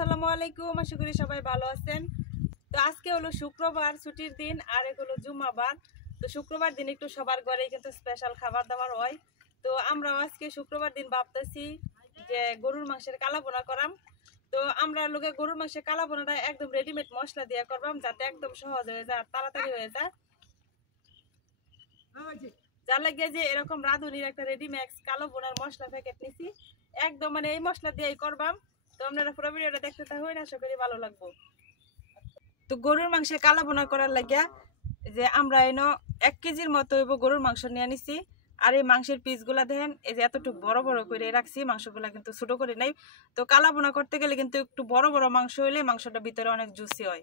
আসসালামু আলাইকুম, আশা করি সবাই ভালো আছেন। তো আজকে হলো শুক্রবার, ছুটির দিন, আর হলো জুম্মাবার। তো শুক্রবার দিন একটু সবার ঘরে কিন্তু স্পেশাল খাবার দাবার হয়। তো আমরাও আজকে শুক্রবার দিন ভাবতেছি যে গরুর মাংসের কালাভুনা করাম। তো আমরা লোকে গরুর মাংসের কালাভুনাটা একদম রেডিমেড মশলা দিয়ে করবাম, যাতে একদম সহজ হয়ে যায়, তাড়াতাড়ি হয়ে যায়। যার লাগে যে এরকম রাঁধুনির একটা রেডিমেক্স কালো বোনার মশলা প্যাকেট নিছি, একদম মানে এই মশলা দিয়েই করবাম। তো আপনারা পুরো ভিডিওটা দেখতে থাকুন, আশা করি ভালো লাগবে। তো গরুর মাংসে কালো বোনা করার লাগিয়া যে আমরা এনো 1 কেজির মতো গরুর মাংস নিয়ে নিছি। আর এই মাংসের পিসগুলা দেখেন, এই যে এতটুকু বড় বড় করে রাখছি, মাংসগুলা কিন্তু ছোট করে নাই। তো কালা বোনা করতে গেলে কিন্তু একটু বড় বড় মাংস হইলে মাংসটা ভিতরে অনেক জুসি হয়।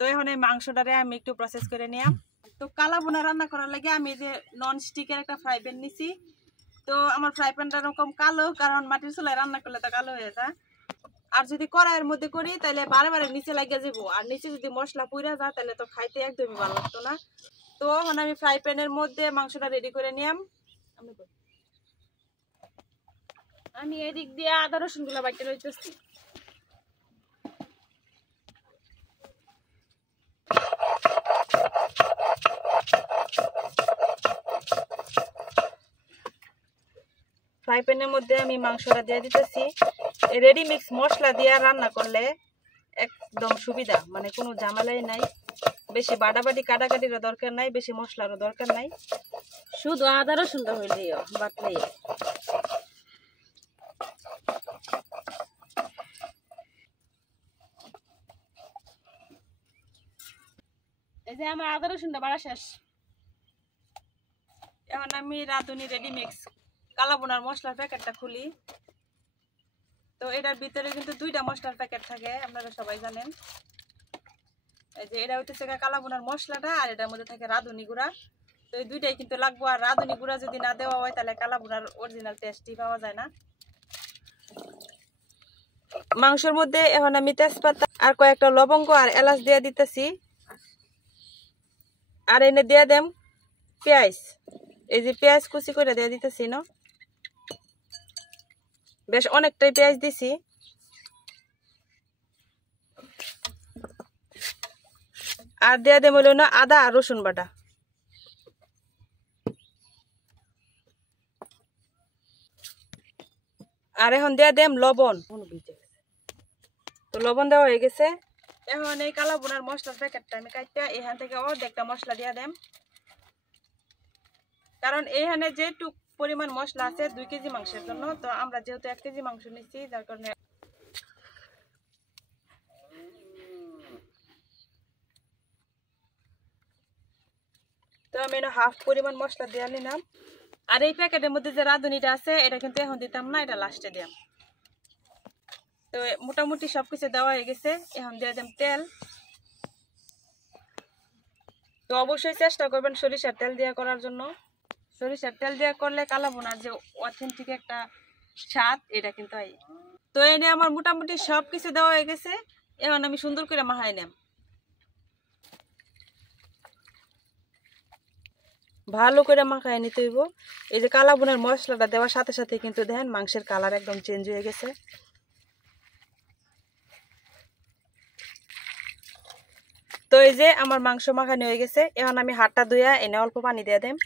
তো এখন এই মাংসটারে আমি একটু প্রসেস করে নিলাম। তো কালা বোনা রান্না করার লাগে আমি যে নন স্টিকের একটা ফ্রাই প্যান নিছি। তো আমার ফ্রাই প্যানটা এরকম কালো, কারণ মাটির চুলায় রান্না করলে তো কালো হয়ে যায়। আর যদি কড়াইয়ের মধ্যে করি তাহলে বারে বারে নিচে লাগিয়ে যাবো, আর নিচে যদি মশলা পুড়ে যায় তাহলে তো খাইতে একদমই ভালো লাগতো না। তো এখন আমি ফ্রাই প্যানের মধ্যে মাংসটা রেডি করে নিলাম। আমি এদিক দিয়ে আদা রসুন গুলা বাইটে লইতেছি। ফ্রাই প্যানের মধ্যে আমি মাংসটা দিয়ে দিতেছি। রেডি মিক্স মশলা দিয়ে রান্না করলে একদম সুবিধা, মানে কোনো ঝামেলাই নাই। বেশি বাটাবাটি কাটাকাটিরও দরকার নাই, বেশি মশলারও দরকার নাই, শুধু আদা রসুনটা হইলেই বাটলেই। এই যে আমার আদা রসুনটা বাড়া শেষ। এখন আমি রাঁধুনি রেডি মিক্স কালা বোনার মশলার প্যাকেটটা খুলি। তো এটার ভিতরে কিন্তু 2টা মশলার প্যাকেট থাকে, আপনারা সবাই জানেন। এই যে এটা হইতেছে কালা বোনার মশলাটা, আর এটার মধ্যে থাকে রাঁধুনি গুঁড়া। তো এই 2টাই কিন্তু লাগবো। আর রাঁধুনি গুঁড়া যদি না দেওয়া হয় তাহলে কালা বোনার অরিজিনাল টেস্টই পাওয়া যায় না। মাংসের মধ্যে এখন আমি তেজপাতা আর কয়েকটা লবঙ্গ আর এলাচ দিয়ে দিতেছি। আর এনে দিয়ে দেম পেঁয়াজ। এই যে পেঁয়াজ কুচি করে দিয়ে দিতেছি না, বেশ অনেকটাই পেঁয়াজ দিছি। আর দিয়ে দেম হলো না আদা আর রসুন বাটা। আর এখন দিয়ে দেম লবণ। তো লবণ দেওয়া হয়ে গেছে। এখন এই কালো বোনার মশলার প্যাকেটটা আমি কাটতে এখান থেকে অর্ধেকটা মশলা দিয়ে দেম, কারণ এইখানে যেটুক পরিমাণ মশলা আছে 2 কেজি মাংসের জন্য। তো আমরা যেহেতু 1 কেজি মাংস নিচ্ছি, যার কারণে তো আমি হাফ পরিমাণ মশলা দিয়ে নিলাম। আর এই প্যাকেটের মধ্যে যে রাঁধুনিটা আছে এটা কিন্তু এখন দিতাম না, এটা লাস্টে দিলাম। তো মোটামুটি সবকিছু দেওয়া হয়ে গেছে। এখন দিয়ে দিলাম তেল। তো অবশ্যই চেষ্টা করবেন সরিষার তেল দিয়ে করার জন্য। সরিষার তেল দিয়ে করলে কালা বোনার যে অথেন্টিক একটা স্বাদ, এটা কিন্তু হয়। তো এনে আমার মোটামুটি সবকিছু দেওয়া হয়ে গেছে। এখন আমি সুন্দর করে মাখাই নিলাম। ভালো করে মাখায় নিতে হইব। এই যে কালা বোনার মশলাটা দেওয়ার সাথে সাথে কিন্তু দেখেন মাংসের কালার একদম চেঞ্জ হয়ে গেছে। তো এই যে আমার মাংস মাখানো হয়ে গেছে। এখন আমি হাতটা ধুইয়া এনে অল্প পানি দিয়ে দেম।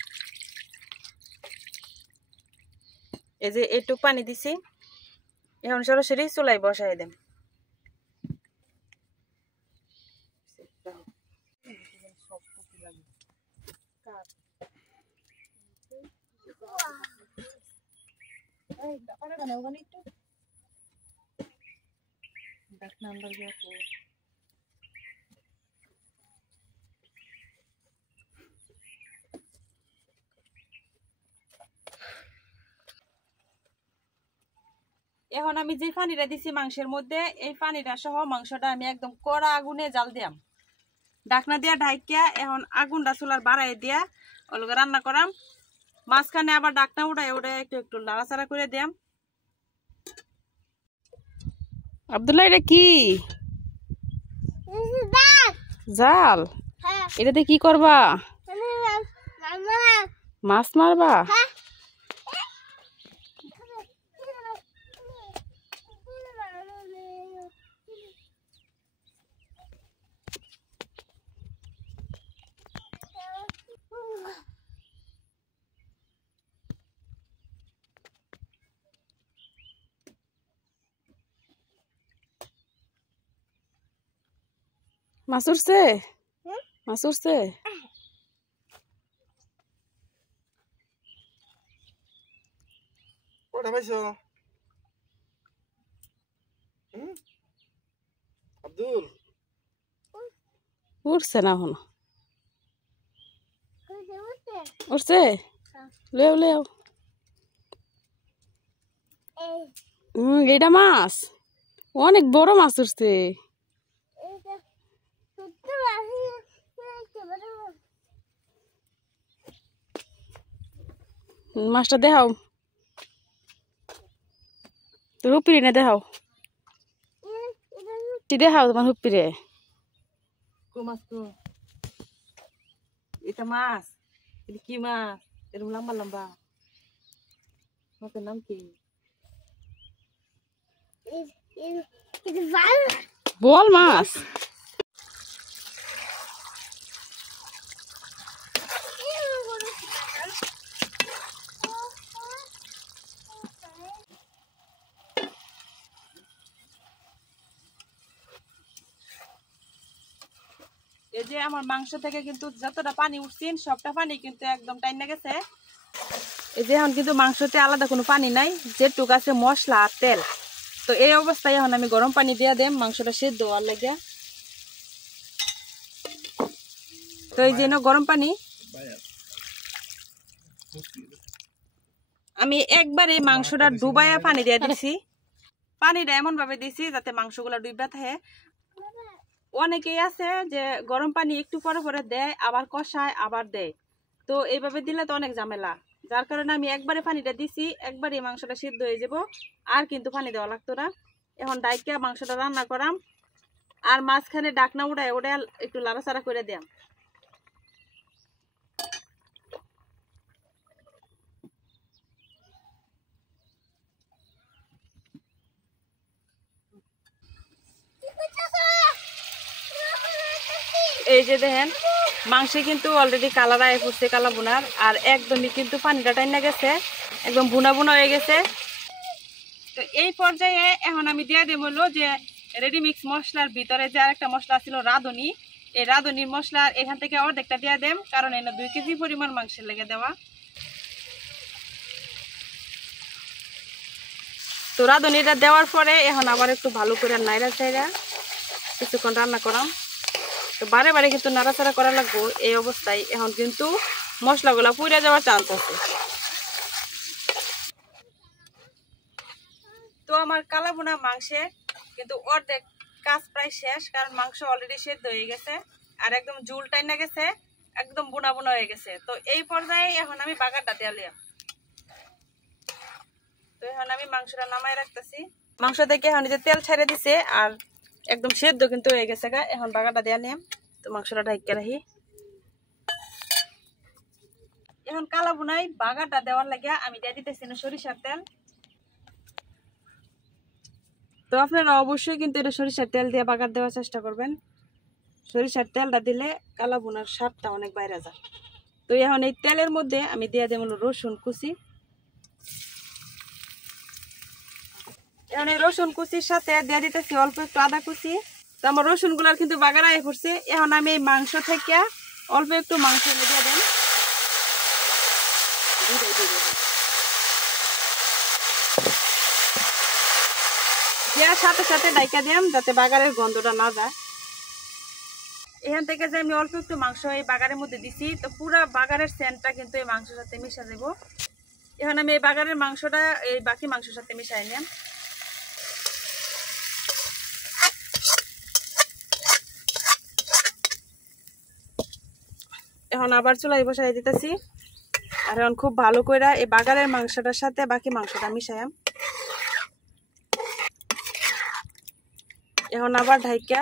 এই যে এইটুক পানি দিছি। এখন সরাসরি চুলাই বসাই দেম। এখন আমি যে পানিটা দিছি মাংসের মধ্যে, এই পানিটা সহ মাংসটা আমি একদম কড়া আগুনে জাল দিয়াম, ঢাকনা দিয়া ঢাকিয়া। এখন আগুনটা চুলার বাড়াই দিয়া ওগুলো রান্না করাম। মাঝখানে আবার ঢাকনা উঠাই উঠাই একটু একটু নাড়াচাড়া করে দিয়াম। আব্দুল্লাহ, এটা কি জাল? এটাতে কি করবা? মাছ মারবা? মাছ উঠছে? মাছ উঠছে? কটা পাইছো? আব্দুল উঠছে না এখনো। উঠছে? লেও লেও। এইটা মাছ, অনেক বড় মাছ উঠছে। মাছটা দেখাও, তোর হুপিরে না দেখাও, দেখাও তোমার হুপিরে। এটা মাছ, এটা কি মাছ? এরকম লম্বা লম্বা মাছের নাম কি? বল মাছ। এই যে আমার মাংস থেকে কিন্তু যতটা পানি উঠছেন সবটা পানি কিন্তু একদম টাইনা গেছে। এই যে এখন কিন্তু মাংসতে আলাদা কোনো পানি নাই, যেটুকু আছে মশলা আর তেল। তো এই অবস্থায় এখন আমি গরম পানি দিয়ে দেব মাংসটা সেদ্ধ হওয়ার লাগে। তো এই যে গরম পানি আমি একবারে মাংসটা ডুবাইয়া পানি দিয়ে দিছি। পানিটা এমন ভাবে দিছি যাতে মাংসগুলা ডুইবা থাকে। অনেকেই আছে যে গরম পানি একটু পরে পরে দেয়, আবার কষায় আবার দেয়। তো এইভাবে দিলে তো অনেক ঝামেলা, যার কারণে আমি একবারে পানিটা দিছি, একবারে মাংসটা সিদ্ধ হয়ে যাব, আর কিন্তু পানি দেওয়া লাগতো না। এখন ডাইকা মাংসটা রান্না করাম, আর মাঝখানে ডাকনা উড়ায় ওটা একটু লাড়াচাড়া করে দিয়াম। এই যে দেখেন মাংসে কিন্তু অলরেডি কালার আয় পড়ছে, কালা বোনার, আর একদমই কিন্তু পানিটা টাইনা গেছে, একদম বুনা বুনা হয়ে গেছে। তো এই পর্যায়ে এখন আমি দিয়ে দেব হলো যে রেডি মিক্স মশলার ভিতরে যে আরেকটা মশলা ছিল রাঁধুনি, এই রাঁধুনির মশলা এখান থেকে অর্ধেকটা দিয়ে দেম, কারণ এনে 2 কেজি পরিমাণ মাংসের লেগে দেওয়া। তো রাঁধুনিটা দেওয়ার পরে এখন আবার একটু ভালো করে নাইরা চাইরা কিছুক্ষণ রান্না করাম। তো বারে বারে কিন্তু নাড়াচাড়া করা লাগবো। এই অবস্থায় এখন কিন্তু মশলাগুলা পুড়ে যাওয়ার চান্স আছে। তো আমার কালা বোনা মাংসে কিন্তু অর্ধেক কাজ প্রায় শেষ, কারণ মাংস অলরেডি সেদ্ধ হয়ে গেছে আর একদম ঝুল টাইনা গেছে, একদম বোনা বোনা হয়ে গেছে। তো এই পর্যায়ে এখন আমি বাগারটা দেওয়ালিয়া। তো এখন আমি মাংসটা নামাই রাখতেছি। মাংস থেকে এখন যে তেল ছেড়ে দিছে আর একদম সেদ্ধ কিন্তু হয়ে গেছে গা। এখন বাগারটা দেওয়া নিলাম, তো মাংসটা ঢাইকে রাখি। এখন কালা বোনাই বাগারটা দেওয়ার লাগে আমি দিয়ে দিতেছি না সরিষার তেল। তো আপনারা অবশ্যই কিন্তু এটা সরিষার তেল দিয়ে বাগার দেওয়ার চেষ্টা করবেন। সরিষার তেলটা দিলে কালা বোনার স্বাদটা অনেক বাইরে যায়। তো এখন এই তেলের মধ্যে আমি দিয়ে দেব রসুন কুচি। এখন এই রসুন কুচির সাথে দিয়ে দিতেছি অল্প একটু আদা কুচি। তো আমার রসুন গুলার কিন্তু বাগার আয় পড়ছে। এখন আমি এই মাংস থেকে অল্প একটু মাংস দিয়ে দেন, দেওয়ার সাথে সাথে ডাইকা দিলাম যাতে বাগারের গন্ধটা না যায়। এখান থেকে যে আমি অল্প একটু মাংস এই বাগারের মধ্যে দিছি, তো পুরো বাগারের সেন্টটা কিন্তু এই মাংসের সাথে মিশা দেব। এখন আমি এই বাগারের মাংসটা এই বাকি মাংসের সাথে মিশাই নিলাম। এখন আবার চুলাই বসাই দিতেছি, আর এখন খুব ভালো করে এই বাগারের মাংসটার সাথে বাকি মাংসটা মিশাইম। এখন আবার ঢাইকা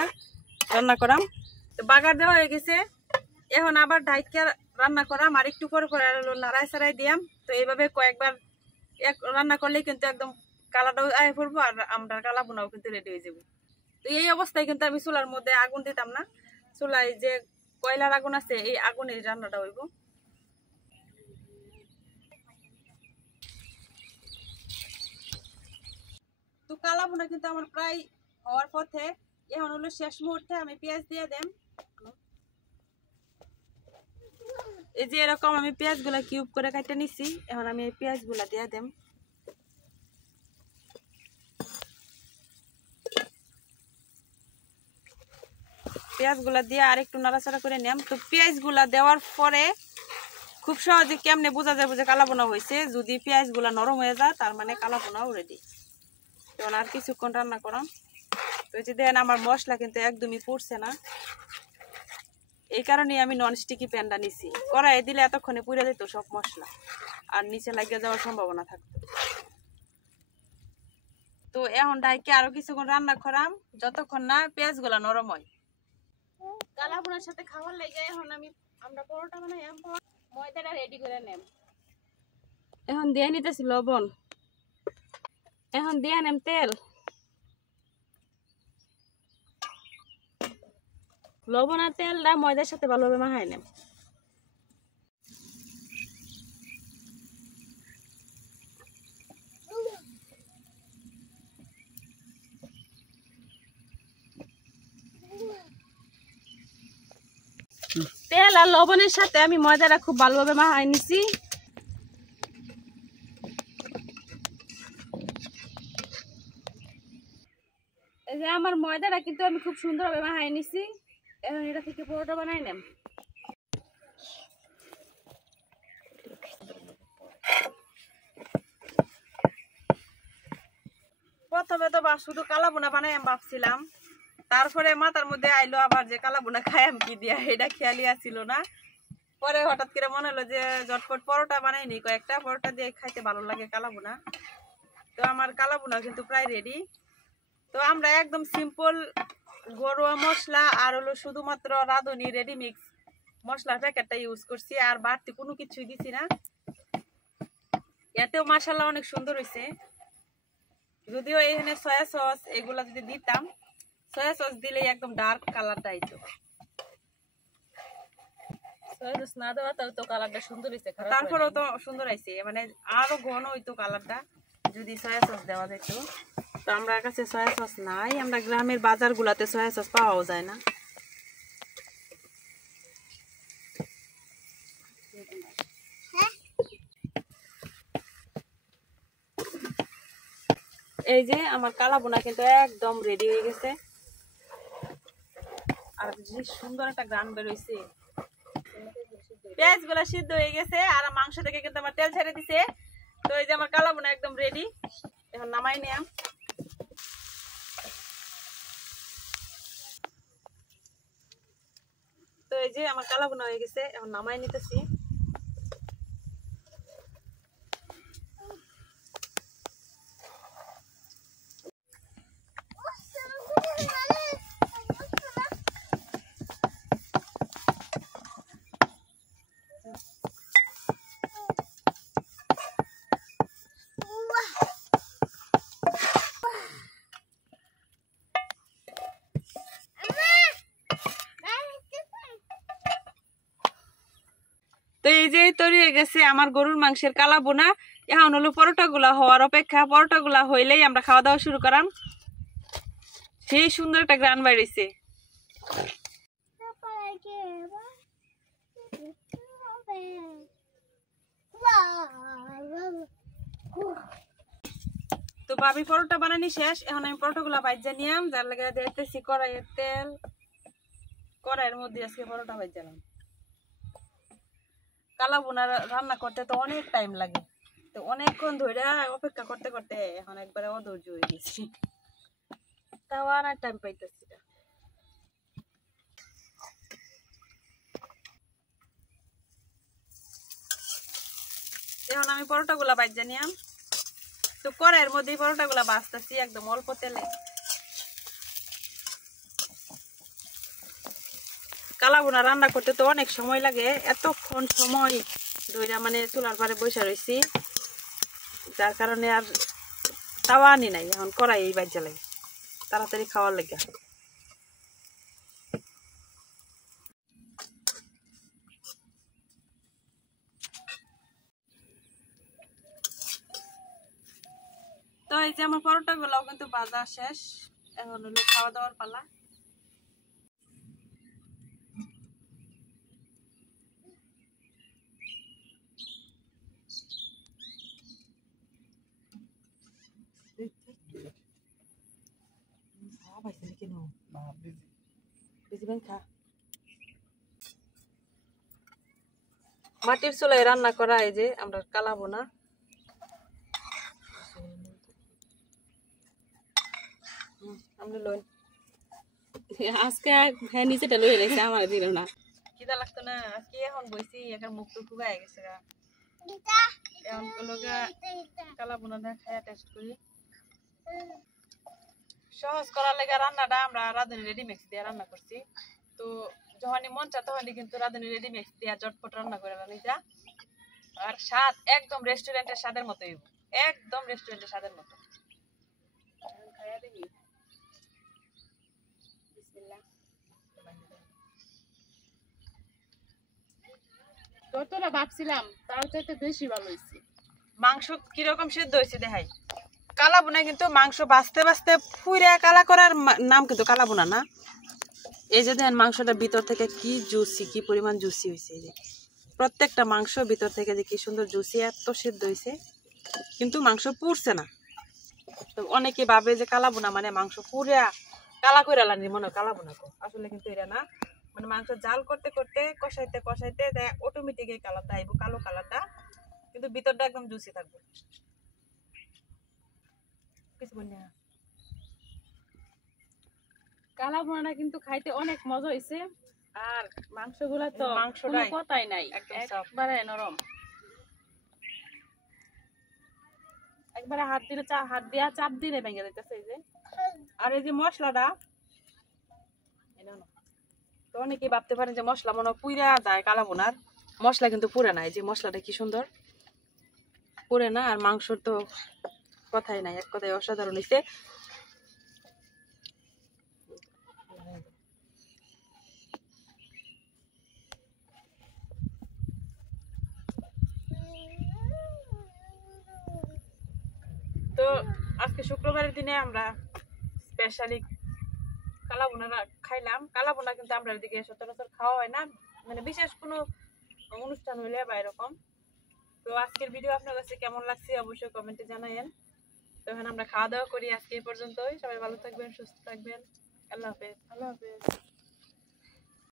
রান্না করাম। তো বাগার দেওয়া হয়ে গেছে, এখন আবার ঢাইকা রান্না করাম, আর একটু পরে পরে নাড়াই ছাড়াই দিয়াম। তো এইভাবে কয়েকবার রান্না করলে কিন্তু একদম কালাটাও আয় পড়বো, আর আমরা কালা বোনাও কিন্তু রেডি হয়ে যাবো। তো এই অবস্থায় কিন্তু আমি চুলার মধ্যে আগুন দিতাম না, চুলায় যে কয়লার আগুন আছে এই আগুনে রান্নাটা হইব। তো কালা বোনা কিন্তু আমার প্রায় হওয়ার পথে। এখন হলো শেষ মুহূর্তে আমি পেঁয়াজ দিয়ে দেন। এই যে এরকম আমি পেঁয়াজগুলা কিউব করে কাটে নিছি, এখন আমি এই পেঁয়াজগুলা দিয়ে দেম। পেঁয়াজগুলা দিয়ে আর একটু নাড়াচাড়া করে নিলাম। তো পেঁয়াজগুলা দেওয়ার পরে খুব সহজে কেমনে বোঝা যাবে যে কালা বোনা হয়েছে, যদি পেঁয়াজগুলা নরম হয়ে যায় তার মানে কালা বোনাও রেডি। তখন আর কিছুক্ষণ রান্না করাম। তো এই যে দেখেন আমার মশলা কিন্তু একদমই পুড়ছে না, এই কারণে আমি ননস্টিকি প্যানটা নিছি। কড়াইয়ে দিলে এতক্ষণে পুড়ে যেত সব মশলা আর নিচে লাগিয়ে যাওয়ার সম্ভাবনা থাকতো। তো এখন ডাইকে আরো কিছুক্ষণ রান্না করাম যতক্ষণ না পেঁয়াজগুলা নরম হয়। কালা বোনার সাথে খাওয়ার লেগে এখন আমরা পরোটা বানাই, ময়দাটা রেডি করে নেম। এখন দিয়ে নিতেছি লবণ, এখন দিয়ে নেম তেল। লবণ আর তেলটা ময়দার সাথে ভালোভাবে মাখাই নেম। তেল আর লবণের সাথে আমি ময়দাটা খুব ভালোভাবে মাখাই নিছি। এই যে আমার ময়দাটা কিন্তু আমি খুব সুন্দরভাবে মাখাই নিছি। এখন এটা থেকে পরোটা বানাই নেম। প্রথমে তো শুধু কালা বোনা বানাই আমি ভাবছিলাম, তারপরে মাথার মধ্যে আইলো আবার যে কালা বোনা খাই আমি কি দিয়া, এটা খেয়ালই আসছিল না। পরে হঠাৎ করে মনে হলো যে ঝটপট পরোটা বানাই নি, কয়েকটা পরোটা দিয়ে খাইতে ভালো লাগে কালা বোনা। তো আমার কালা বোনা কিন্তু প্রায় রেডি। তো আমরা একদম সিম্পল ঘরোয়া মশলা আর হলো শুধুমাত্র রাঁধুনি রেডিমিক্স মশলার প্যাকেটটা ইউজ করছি, আর বাড়তি কোনো কিছুই দিছি না। এতেও মাশাআল্লাহ অনেক সুন্দর হয়েছে। যদিও এখানে সয়া সস এগুলা যদি দিতাম, সয়া সস দিলে একদম ডার্ক কালারটা আইতো। সয়া সস না দেওয়া তো কালারটা সুন্দর হয়েছে, তারপরেও তো সুন্দর আইছে, মানে আরো ঘন হইতো কালারটা যদি সয়া সস দেওয়া যেত। তো আমরা কাছে সয়া সস নাই, আমরা গ্রামের বাজারগুলাতে সয়া সস পাওয়াও যায় না। এই যে আমার কালা বোনা কিন্তু একদম রেডি হয়ে গেছে, আর যে সুন্দর একটা গান বেরোইছে। পেঁয়াজ গুলা সিদ্ধ হয়ে গেছে আর মাংস থেকে কিন্তু আমার তেল ছেড়ে দিছে। তো এই যে আমার কালা বোনা একদম রেডি, এখন নামাই নিলাম। তো এই যে আমার কালা বোনা হয়ে গেছে, এখন নামাই নিতেছি। তো এই যে তৈরি হয়ে গেছে আমার গরুর মাংসের কালা বোনা। এখন হলো পরোটা গুলা হওয়ার অপেক্ষা, পরোটা গুলা হইলেই আমরা খাওয়া দাওয়া শুরু করাম। সেই সুন্দর একটা গ্রান বাইরেছে। তো ভাবি পরোটা বানানি শেষ, এখন আমি পরোটা গুলা ভাজা নিয়াম, যার লাগে দেখতেছি কড়াইয়ের তেল, কড়াইয়ের মধ্যে আজকে পরোটা ভাজালাম। কালা বোনা রান্না করতে তো অনেক টাইম লাগে, তো অনেকক্ষণ ধরে অপেক্ষা করতে করতে এখন একবারে অধৈর্য হয়ে গেছি, তাও আর টাইম পাইতেছি না। এখন আমি পরোটা গুলা ভাজা নিয়াম। তো কড়াইয়ের মধ্যে পরোটা গুলা ভাজতেছি একদম অল্প তেলে। কালা বোনা রান্না করতে তো অনেক সময় লাগে, এতক্ষণ সময় ধরে মানে চুলার পারে বসে রয়েছি, যার কারণে আর তাওয়া আনি নাই, এখন কড়াই বাজা লাগে তাড়াতাড়ি খাওয়ার লাগে। তো এই যে আমার পরোটা গুলাও কিন্তু ভাজা শেষ, এখন হলো খাওয়া দাওয়ার পালা। মাটির চুলায় রান্না করা, এই যে আমরা কালা বোনা। আজকে হ্যাঁ নিচেটা লই রাখছে আমার দিল না। খিদা লাগতো না আজকে, এখন বইছি এখন মুখ টুক ফুগাই গেছে গা। এখন লোকে কালা বোনা দিয়ে খাইয়া টেস্ট করি। সহজ করার লেগে রান্নাটা আমরা রাঁধুনি রেডিমিক্স দিয়ে রান্না করছি। তো যখনই মন চা তখনই কিন্তু রাঁধুনি রেডিমিক্স দিয়ে চটপট রান্না করে নিতা। আর স্বাদ একদম রেস্টুরেন্টের স্বাদের মতোই, একদম রেস্টুরেন্টের স্বাদের মতো। খাইয়া দেখি। বিসমিল্লাহ। যতটা ভাবছিলাম তার চাইতে বেশি ভালো হয়েছে। মাংস কিরকম সিদ্ধ হয়েছে দেখাই। কালা বোনা কিন্তু মাংস বাঁচতে বাঁচতে পুরা কালা করার নাম কিন্তু কালা বোনা না। এই যে দেখেন মাংসটা ভিতর থেকে কি জুসি, কি পরিমাণ জুসি হয়েছে। এই যে প্রত্যেকটা মাংস ভিতর থেকে যে কি সুন্দর জুসি, এত সিদ্ধ হয়েছে, কিন্তু মাংস পুড়ছে না। তো অনেকে ভাবে যে কালা বোনা মানে মাংস পুরা কালা করে লানি মনে কালা বোনা কো, আসলে কিন্তু এটা না। মানে মাংস জাল করতে করতে কষাইতে কষাইতে অটোমেটিক এই কালারটা আইব, কালো কালারটা, কিন্তু ভিতরটা একদম জুসি থাকবে। কালা ভুনাটা কিন্তু খাইতে অনেক মজা হয়েছে। আর মাংসগুলা তো মাংসটাই কোনো কথাই নাই, একবারে নরম। একবারে হাত দিয়া চাপ দিলে ভেঙে দিতেছে। এই যে আর এই যে মশলাটা, তো অনেকেই ভাবতে পারেন যে মশলা মনে হয় পুড়া যায় কালা বোনার, মশলা কিন্তু পুড়ে না। এই যে মশলাটা কি সুন্দর পুড়ে না। আর মাংসর তো কথাই নাই, এক কথায় অসাধারণ হয়েছে। তো আজকে শুক্রবারের দিনে আমরা স্পেশালি কালা বোনা খাইলাম। কালা বোনা কিন্তু আমরা এদিকে সচরাচর খাওয়া হয় না, মানে বিশেষ কোনো অনুষ্ঠান হইলে বা এরকম। তো আজকের ভিডিও আপনার কাছে কেমন লাগছে অবশ্যই কমেন্টে জানাবেন। তো এখন আমরা খাওয়া দাওয়া করি। আজকে এই পর্যন্তই। সবাই ভালো থাকবেন, সুস্থ থাকবেন। আল্লাহ হাফেজ। আল্লাহ হাফেজ।